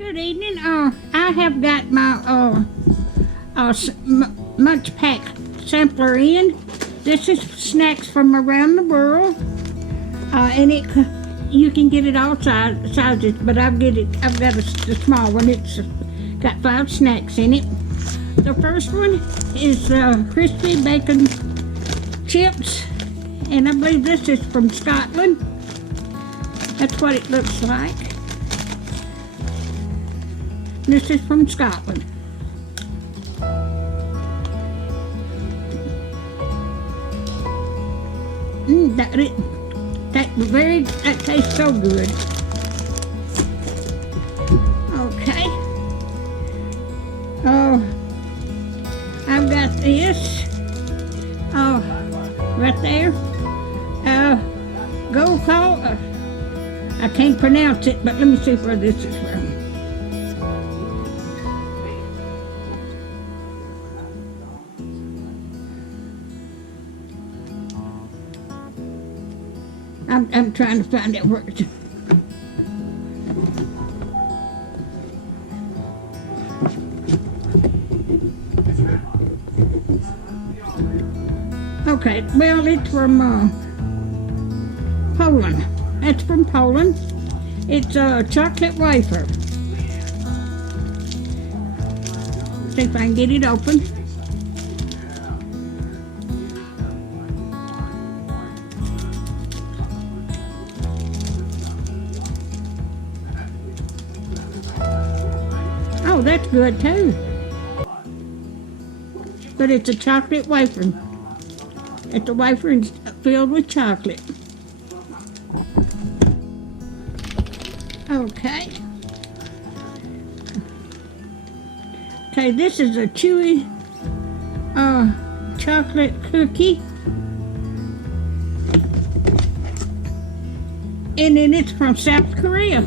Good evening. I have got my MunchPak sampler in. This is snacks from around the world, and you can get it all sizes, but I've got the small one. It's got 5 snacks in it. The first one is crispy bacon chips, and I believe this is from Scotland. That's what it looks like. This is from Scotland. That tastes so good. Okay. I've got this. Right there. Gold call. I can't pronounce it, but let me see where this is from. I'm trying to find out where it's. Okay, well, it's from Poland. That's from Poland. It's a chocolate wafer. See if I can get it open. Oh, that's good too. But it's a chocolate wafer. It's a wafer filled with chocolate. Okay. Okay, this is a chewy chocolate cookie. And then it's from South Korea.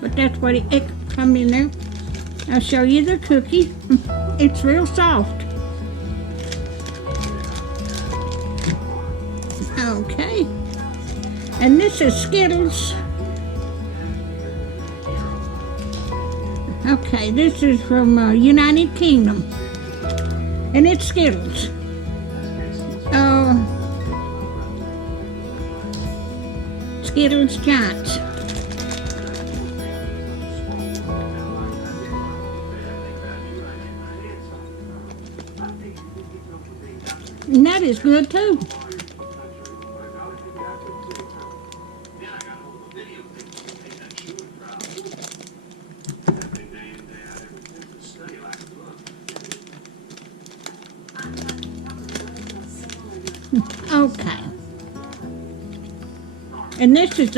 But that's what it come in there. I'll show you the cookie. It's real soft. Okay. And this is Skittles. Okay, this is from United Kingdom. And it's Skittles. Skittles Giants. And that is good too. Okay. And this is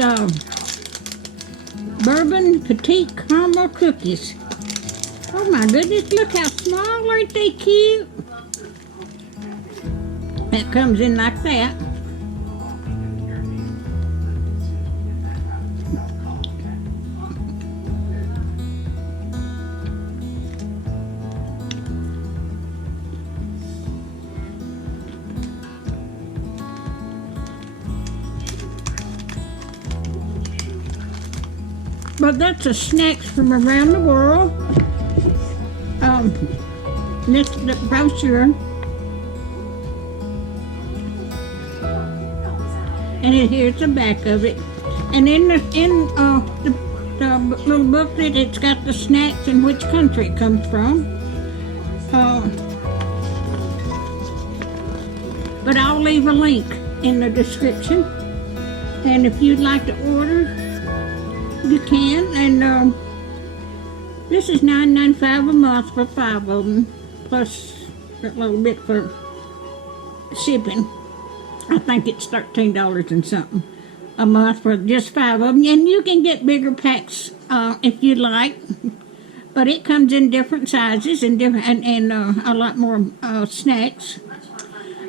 bourbon petite caramel cookies. Oh my goodness, look how small, aren't they cute? It comes in like that. But that's a snacks from around the world. This is the brochure. And here's the back of it. And in the little booklet, it's got the snacks and which country it comes from. But I'll leave a link in the description. And if you'd like to order, you can. And this is $9.95 a month for 5 of them, plus a little bit for shipping. I think it's $13 and something a month for just 5 of them. And you can get bigger packs if you like. But it comes in different sizes and a lot more snacks.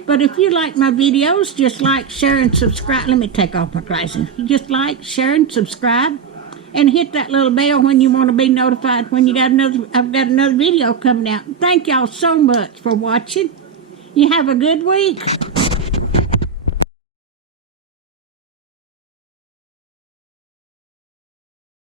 But if you like my videos, just like, share, and subscribe. Let me take off my glasses. Just like, share, and subscribe. and hit that little bell when you want to be notified when I've got another video coming out. Thank y'all so much for watching. You have a good week.